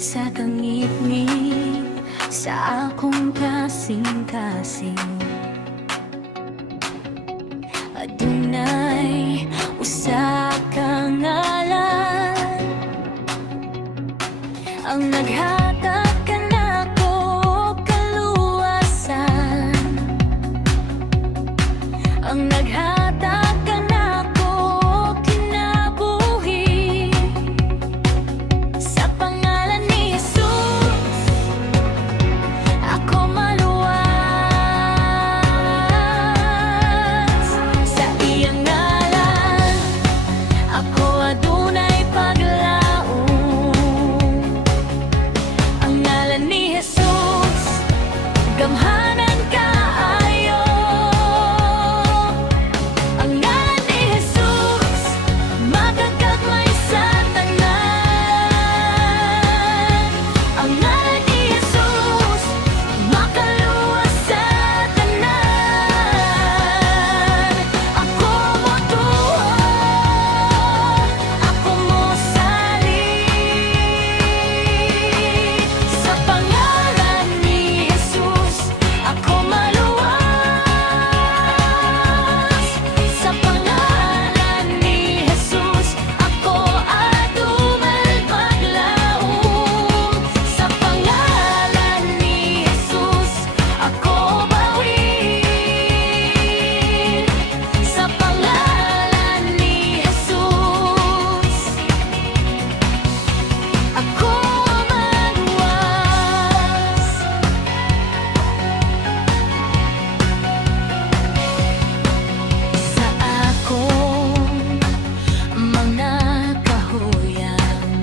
sa tangitngit sa akong kasing-kasing. Adunay usa ka ngalan ang naghatag kanako kaluwasan, ang naghatag kanako kinabuhi. Sa pangalan ni Jesus ako maluwas, sa iyang ngalan ako adunay paglaom. Ang ngalan ni Jesus gamhanan kaayo. Ang ngalan ni Jesus magagagmay sa tanan. Ang ngalan ni Jesus makaluwas sa tanan. Ako mo tuo, ako mo salit. Sa pangalan ni Jesus ako maluwas. Sa pangalan ni Jesus ako adumay paglaom. Sa pangalan ni Jesus ako bawin. Sa pangalan ni Jesus ako maluwas. Sa akong mga kahuyang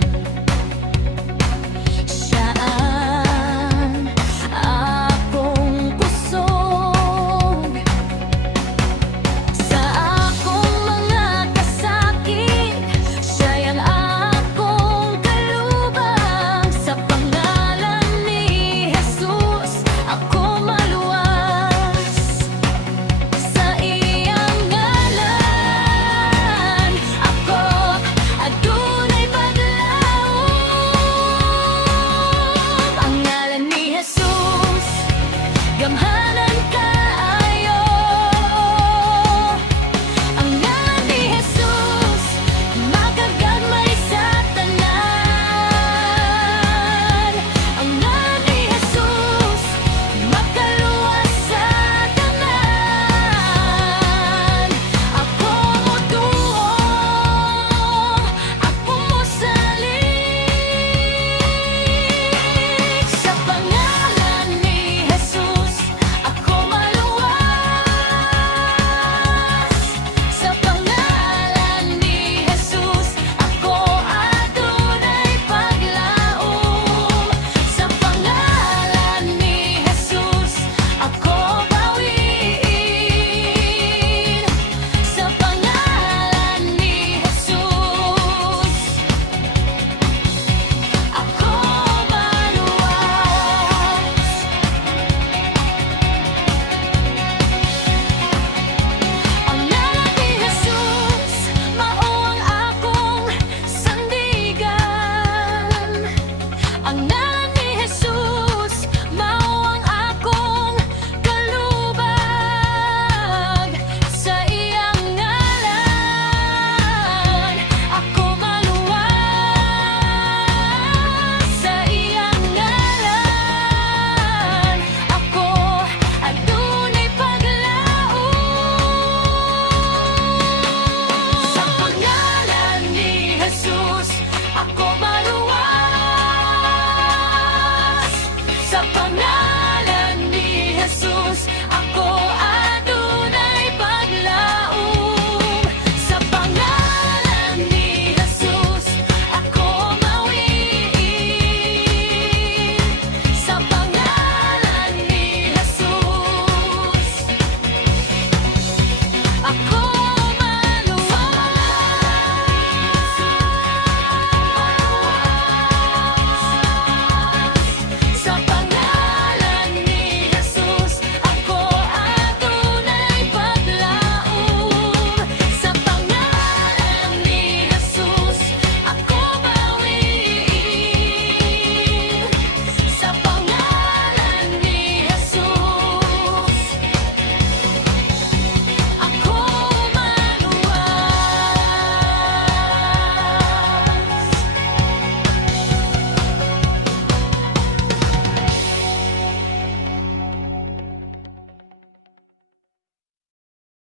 siya ang akong kusog. Sa akong mga kasakit siya ang akong kalubang. Sa pangalan ni Jesus ako maluwas. Sa iyang ngalan ako adunay paglaom. Ang ngalan ni Jesus gamhanan kaayo. Ang ngalan ni Jesus magagagmay sa tanan. Ang ngalan ni Jesus makaluwas sa tanan. Ako mo tuo, ako mo salit. Sa pangalan ni Jesus ako maluwas. Sa pangalan ni Jesus ako adunay paglaom. Sa pangalan ni Jesus ako bawin. Sa pangalan ni Jesus ako maluwas. Ang ngalan ni Jesus mao ang akong sandigan. Ang ngalan ni Jesus mao ang akong kalubag. Sa iyang ngalan ako maluwas. Sa iyang ngalan ako adunay paglaom. Sa pangalan ni Jesus ako maluwas. Sa pangalan ni Jesus